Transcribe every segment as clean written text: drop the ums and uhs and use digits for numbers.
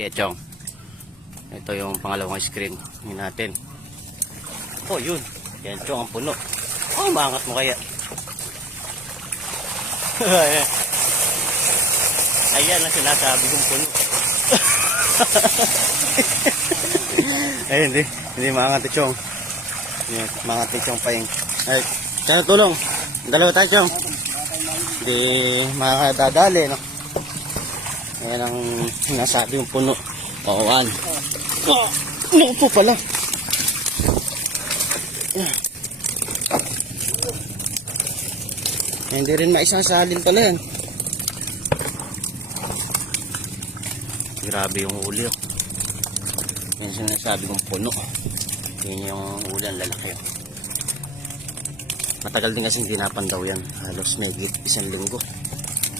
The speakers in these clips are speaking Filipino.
Kaya Chong, ito yung pangalawang screen natin. Oh, yun. Yan Chong, ang puno. Oh, maangat mo kaya. Ayan ang sinasabi kong puno. Ay, hindi maangat ito Chong. Yan, maangat ito Chong paing. Ay, kaya tulong. Dalawa tayo Chong. Hindi makakadadali, no? Ayan ang sinasabi kong puno. Pakuan. Oh, no po pala. Hindi rin maisasalin pala yan. Grabe yung huli, oh. Yan sinasabi kong puno. Yan yung ulan, lalaki, oh. Matagal din kasi ginapan daw yan. Halos may 1 linggo.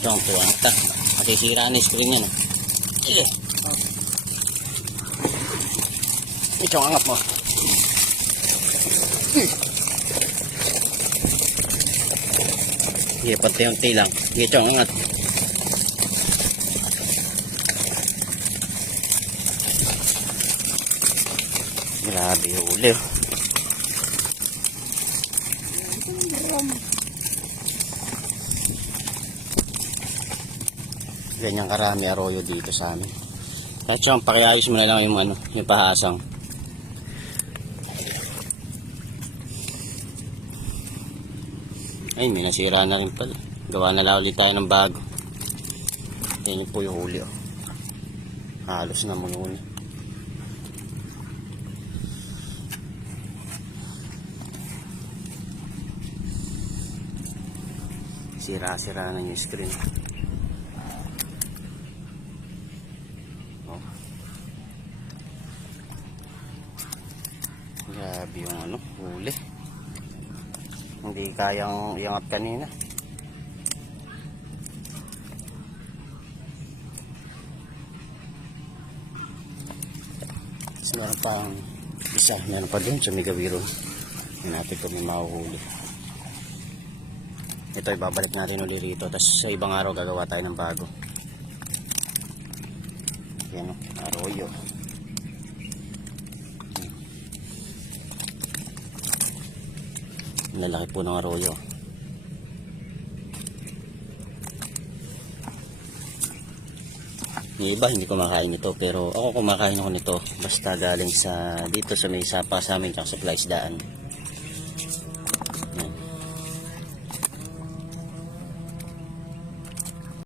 Ito ang tuwang ta. Masisira na yung screen yan, oh. Sige. Ito ang angat mo. Sige, pati-unti lang. Sige, ito ang angat. Grabe yung uli. Ganyan karami arroyo dito sa amin. Kahit siyang pakiayos mo na lang yung pahasang. Ay, may nasira na rin pala. Gawa na lang ulit tayo ng bago. Yan po yung huli, oh. Halos na muna. Sira-sira na yung screen. Oh. Grabe yung huli. Hindi kayang iangat kanina. Tapos meron pang isa. Meron pa din sa Migawiro. Hindi natin kung may mahuhuli. Ito ibabalik natin ulit rito. Tapos sa ibang araw gagawa tayo ng bago. Yan o. Arroyo. Lalaki po ng arroyo. Yung iba hindi kumakain nito, pero ako kumakain ako nito basta galing sa dito sa may sapa sa amin tsaka sa Plaisdaan.